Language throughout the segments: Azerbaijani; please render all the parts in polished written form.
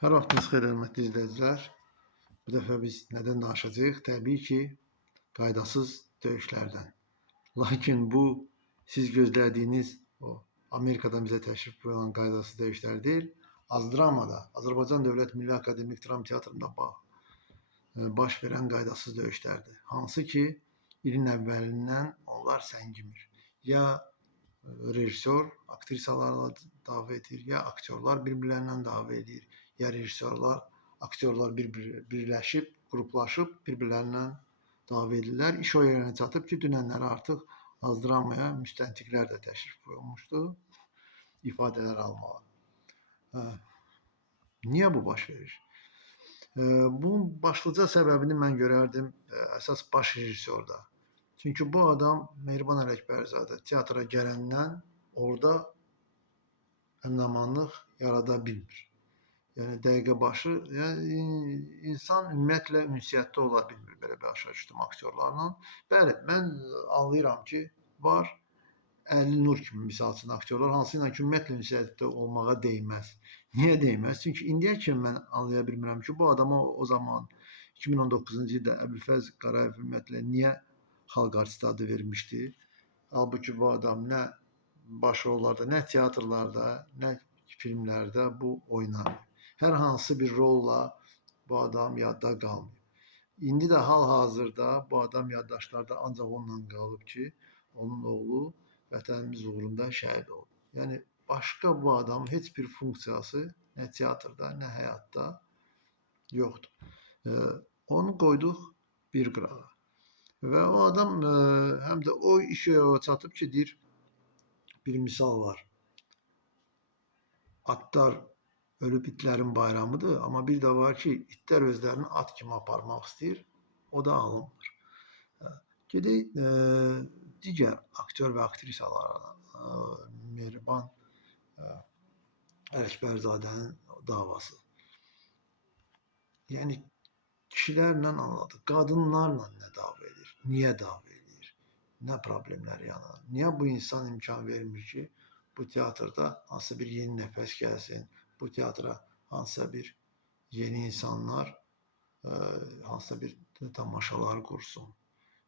Hər vaxtınız xeyir, hörmətli izləyicilər. Bu dəfə biz nədən danışacağıq? Təbii ki, qaydasız döyüşlərdən. Lakin bu siz gözlədiyiniz o Amerikadan bizə təşrif buyuran qaydasız döyüşlər deyil. Azdramada, Azərbaycan Dövlət Milli Akademik Dram Teatrında baş verən qaydasız döyüşlərdir. Hansı ki, ilin əvvəlindən onlar səngimir. Ya rejissor aktrisalarla dava edir, ya aktyorlar bir-birlərindən dava edir, ya rejissorlar, aktyorlar birləşib, qruplaşıb bir-birlərindən dava edirlər. İş o yerine çatıb ki, dünənləri artıq Azdramaya müstəntiqlər də təşrif buyurmuşdu ifadələr almağa. Niyə bu baş verir? Bunun başlıca səbəbini mən görərdim əsas baş rejissorda. Çünki bu adam Mehriban Ələkbərzadə teatra gələndən orada əmin-amanlıq yarada bilmir. Yəni dəqiqə başı, yəni insan ümumiyyətlə ünsiyyətdə ola bilmir, belə başa düşdüm aktyorlarla. Bəli, mən anlayıram ki, var Əli Nur kimi misal üçün aktyorlar, hansı ilə ki, ümumiyyətlə ünsiyyətdə olmağa değməz. Niyə değməz? Çünki indiyə kimi mən anlaya bilmirəm ki, bu adama o zaman 2019-cu ildə Əbülfəz Qarayev ümumiyyətlə niyə xalq artisti adı vermişdi? Halbuki bu adam nə baş rollarda, nə teatrlarda, nə filmlərdə bu oynamır. Hər hansı bir rolla bu adam yadda qalmıyor. İndi də hal-hazırda bu adam yaddaşlarda ancaq onunla qalıb ki, onun oğlu vətənimiz uğrunda şəhid oldu. Yəni başqa bu adamın heç bir funksiyası nə teatrda, nə həyatda yoxdur. Onu qoyduq bir qırağa. Və o adam həm də o işə çatıb ki, deyir, bir misal var. Atlar ölüb itlərin bayramıdır, amma bir də var ki, itlər özlərini at kimi aparmaq istəyir, o da alınmır. Gedək digər aktyor və aktrisalara, Mehriban Ələkbərzadənin davası. Yəni kişilərlə anladı, qadınlarla nə dava edir, niyə dava edir, nə problemlər yanır, niyə bu insan imkan vermir ki, bu teatrda hansısa bir yeni nəfəs gəlsin, bu teatra hansısa bir yeni insanlar, hansısa bir tamaşalar qursun.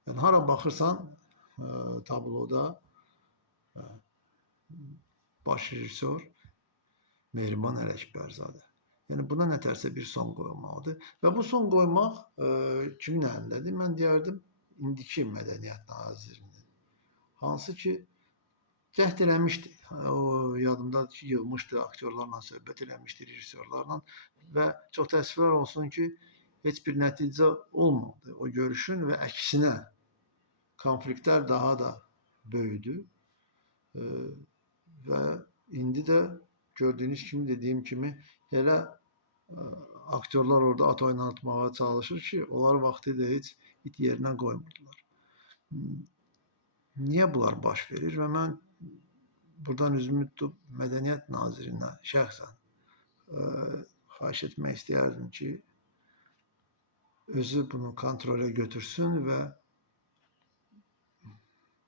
Yəni hara baxırsan tabloda baş rejissor Mehriban Ələkbərzadə. Yəni buna nətərsə bir son qoyulmalıdır. Və bu son qoymaq kimin əlindədir? Mən deyərdim, indiki Mədəniyyət Nazirinin. Hansı ki, cəhd eləmişdi. O yadımdadır ki, yığmışdı, aktyorlarla söhbət eləmişdi, rejissorlarla və çox təəssüflər olsun ki, heç bir nəticə olmadı o görüşün və əksinə konfliktlər daha da böyüdü və indi də gördüyünüz kimi, dediyim kimi, elə aktyorlar orada at oynatmağa çalışır ki, onlar vaxtilə heç it yerinə qoymurdular. Niyə bunlar baş verir? Və mən buradan üzümü tutub Mədəniyyət Nazirinə şəxsən xahiş etmək istəyərdim ki, özü bunu kontrolə götürsün və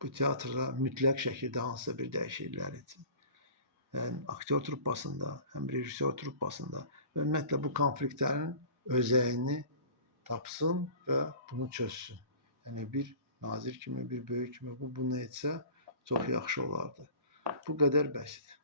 bu teatrda mütləq şəkildə hansısa bir dəyişikliklər etsin. Həm aktyor truppasında, həm rejissor truppasında və ümumiyyətlə bu konfliktlərin özəyini tapsın və bunu çözsün. Yəni bir nazir kimi, bir böyük kimi bunu etsə çox yaxşı olardı. Bu qədər bəsidir.